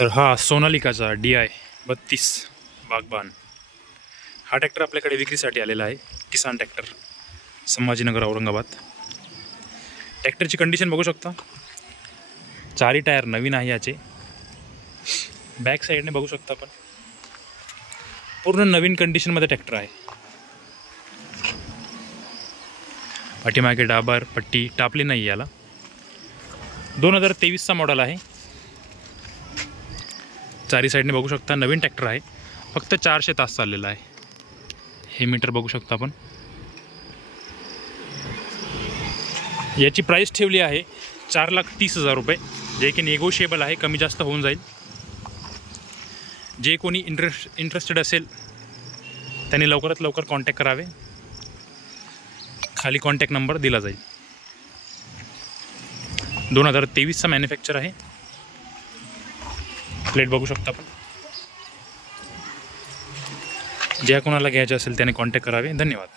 तर हा सोनालिकाचा DI 32 बागबान हा ट्रॅक्टर आपल्याकडे विक्रीसाठी आलेला आहे. किसान ट्रॅक्टर, संभाजीनगर, औरंगाबाद. ट्रॅक्टरची कंडिशन बघू शकता. चारी टायर नवीन आहे याचे. बॅक साईडने बघू शकता आपण, पूर्ण नवीन कंडिशनमध्ये ट्रॅक्टर आहे. पाठीमागे डाबर पट्टी टापली नाही याला. 2023चा मॉडेल आहे. चारी साईडने बघू शकता नवीन ट्रॅक्टर आहे. फक्त 400 तास चाललेला आहे. हे मीटर बघू शकता आपण. याची प्राईस ठेवली आहे 4,30,000 रुपये, जे की निगोशिएबल आहे, कमी जास्त होऊन जाईल. जे कोणी इंटरेस्टेड असेल त्यांनी लवकरात लवकर कॉन्टॅक्ट करावे. खाली कॉन्टॅक्ट नंबर दिला जाईल. 2023चा मॅन्युफॅक्चर आहे. प्लेट बघू शकता आपण. ज्या कोणाला घ्यायचं असेल त्याने कॉन्टॅक्ट करावे. धन्यवाद.